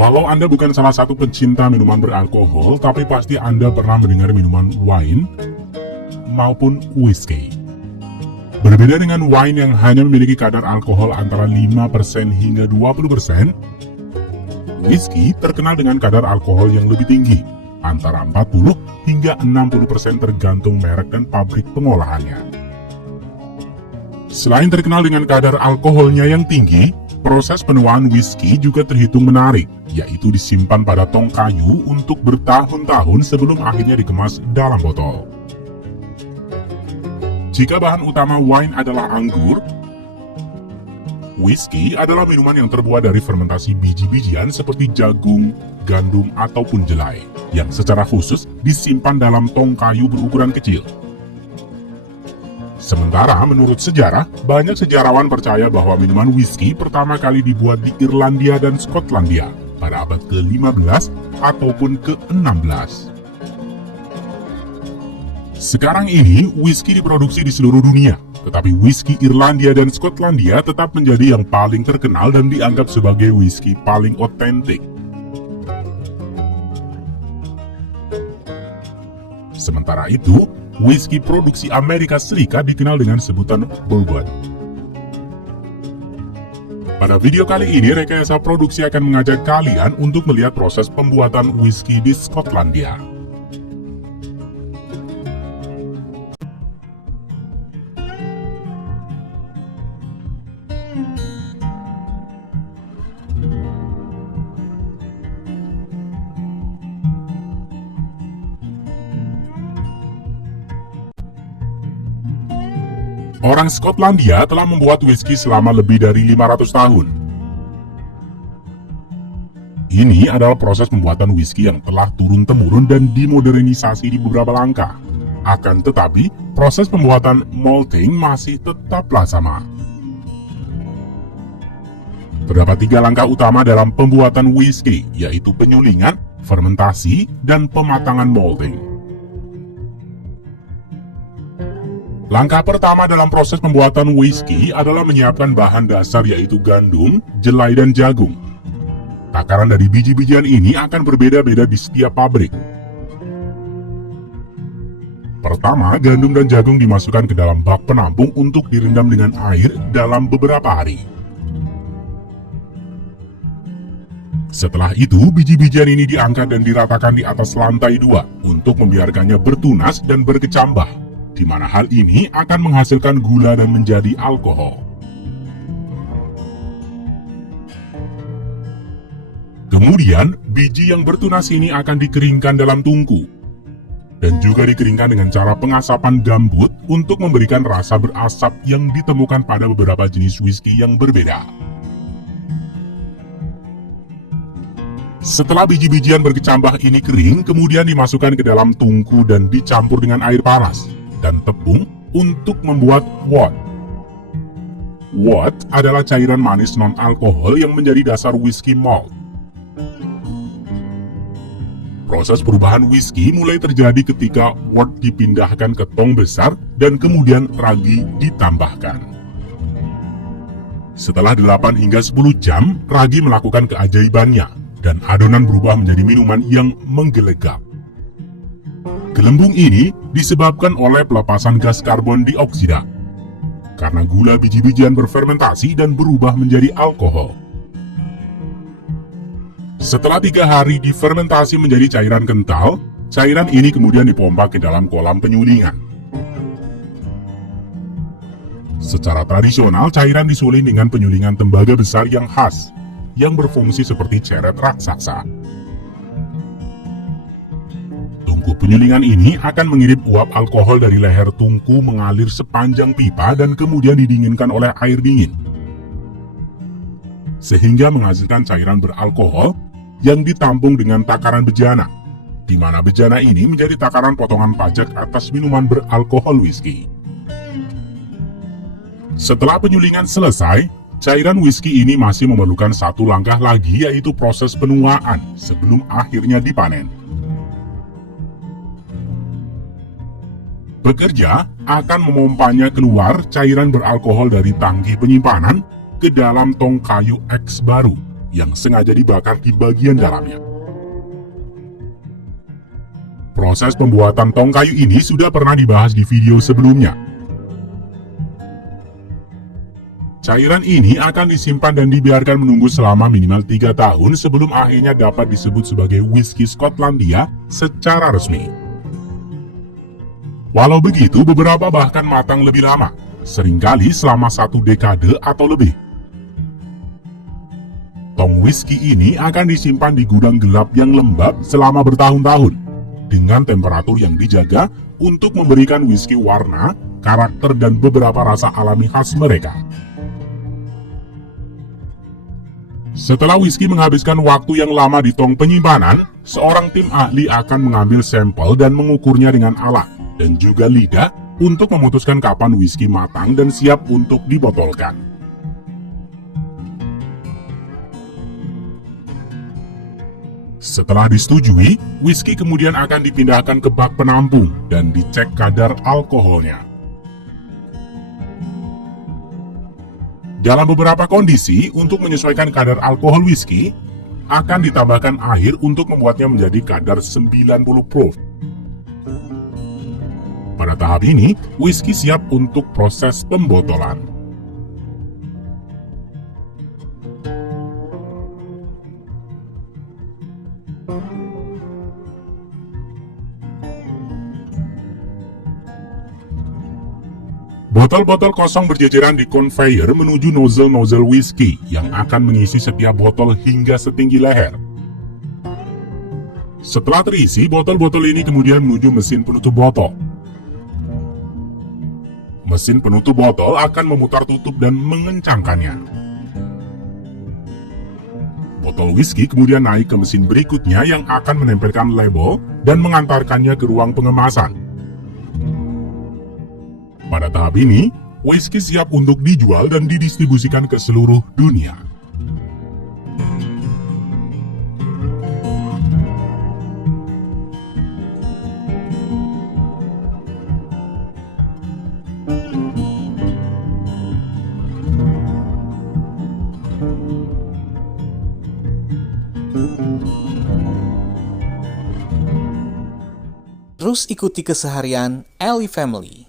Walau Anda bukan salah satu pecinta minuman beralkohol, tapi pasti Anda pernah mendengar minuman wine maupun whisky. Berbeda dengan wine yang hanya memiliki kadar alkohol antara 5% hingga 20%, whisky terkenal dengan kadar alkohol yang lebih tinggi, antara 40 hingga 60% tergantung merek dan pabrik pengolahannya. Selain terkenal dengan kadar alkoholnya yang tinggi, proses penuaan whisky juga terhitung menarik, yaitu disimpan pada tong kayu untuk bertahun-tahun sebelum akhirnya dikemas dalam botol. Jika bahan utama wine adalah anggur, whisky adalah minuman yang terbuat dari fermentasi biji-bijian seperti jagung, gandum, ataupun jelai, yang secara khusus disimpan dalam tong kayu berukuran kecil. Sementara menurut sejarah, banyak sejarawan percaya bahwa minuman whisky pertama kali dibuat di Irlandia dan Skotlandia pada abad ke-15 ataupun ke-16. Sekarang ini, whisky diproduksi di seluruh dunia, tetapi whisky Irlandia dan Skotlandia tetap menjadi yang paling terkenal dan dianggap sebagai whisky paling otentik. Sementara itu, whisky produksi Amerika Serikat dikenal dengan sebutan bourbon. Pada video kali ini, Rekayasa Produksi akan mengajak kalian untuk melihat proses pembuatan whisky di Skotlandia. Orang Skotlandia telah membuat whisky selama lebih dari 500 tahun. Ini adalah proses pembuatan whisky yang telah turun-temurun dan dimodernisasi di beberapa langkah. Akan tetapi, proses pembuatan malting masih tetaplah sama. Terdapat 3 langkah utama dalam pembuatan whisky, yaitu penyulingan, fermentasi, dan pematangan malting. Langkah pertama dalam proses pembuatan whisky adalah menyiapkan bahan dasar yaitu gandum, jelai, dan jagung. Takaran dari biji-bijian ini akan berbeda-beda di setiap pabrik. Pertama, gandum dan jagung dimasukkan ke dalam bak penampung untuk direndam dengan air dalam beberapa hari. Setelah itu, biji-bijian ini diangkat dan diratakan di atas lantai 2 untuk membiarkannya bertunas dan berkecambah, di mana hal ini akan menghasilkan gula dan menjadi alkohol. Kemudian, biji yang bertunas ini akan dikeringkan dalam tungku, dan juga dikeringkan dengan cara pengasapan gambut untuk memberikan rasa berasap yang ditemukan pada beberapa jenis whisky yang berbeda. Setelah biji-bijian berkecambah ini kering, kemudian dimasukkan ke dalam tungku dan dicampur dengan air panas dan tepung untuk membuat wort. Wort adalah cairan manis non-alkohol yang menjadi dasar whisky malt. Proses perubahan whisky mulai terjadi ketika wort dipindahkan ke tong besar dan kemudian ragi ditambahkan. Setelah 8 hingga 10 jam, ragi melakukan keajaibannya dan adonan berubah menjadi minuman yang menggelegak. Gelembung ini disebabkan oleh pelepasan gas karbon dioksida, karena gula biji-bijian berfermentasi dan berubah menjadi alkohol. Setelah 3 hari difermentasi menjadi cairan kental, cairan ini kemudian dipompa ke dalam kolam penyulingan. Secara tradisional, cairan disuling dengan penyulingan tembaga besar yang khas, yang berfungsi seperti ceret raksasa. Tungku penyulingan ini akan mengirim uap alkohol dari leher tungku mengalir sepanjang pipa dan kemudian didinginkan oleh air dingin, sehingga menghasilkan cairan beralkohol yang ditampung dengan takaran bejana, di mana bejana ini menjadi takaran potongan pajak atas minuman beralkohol whisky. Setelah penyulingan selesai, cairan whisky ini masih memerlukan 1 langkah lagi, yaitu proses penuaan sebelum akhirnya dipanen. Pekerja akan memompanya keluar cairan beralkohol dari tangki penyimpanan ke dalam tong kayu X baru yang sengaja dibakar di bagian dalamnya. Proses pembuatan tong kayu ini sudah pernah dibahas di video sebelumnya. Cairan ini akan disimpan dan dibiarkan menunggu selama minimal 3 tahun sebelum akhirnya dapat disebut sebagai whisky Skotlandia secara resmi. Walau begitu, beberapa bahkan matang lebih lama, seringkali selama 1 dekade atau lebih. Tong whisky ini akan disimpan di gudang gelap yang lembab selama bertahun-tahun, dengan temperatur yang dijaga untuk memberikan whisky warna, karakter, dan beberapa rasa alami khas mereka. Setelah whisky menghabiskan waktu yang lama di tong penyimpanan, seorang tim ahli akan mengambil sampel dan mengukurnya dengan alat dan juga lidah untuk memutuskan kapan whisky matang dan siap untuk dibotolkan. Setelah disetujui, whisky kemudian akan dipindahkan ke bak penampung dan dicek kadar alkoholnya. Dalam beberapa kondisi, untuk menyesuaikan kadar alkohol whisky, akan ditambahkan air untuk membuatnya menjadi kadar 90 proof. Pada tahap ini, whisky siap untuk proses pembotolan. Botol-botol kosong berjejeran di conveyor menuju nozzle-nozzle whisky yang akan mengisi setiap botol hingga setinggi leher. Setelah terisi, botol-botol ini kemudian menuju mesin penutup botol. Mesin penutup botol akan memutar tutup dan mengencangkannya. Botol whisky kemudian naik ke mesin berikutnya yang akan menempelkan label dan mengantarkannya ke ruang pengemasan. Pada tahap ini, whisky siap untuk dijual dan didistribusikan ke seluruh dunia. Terus ikuti keseharian Ellie Family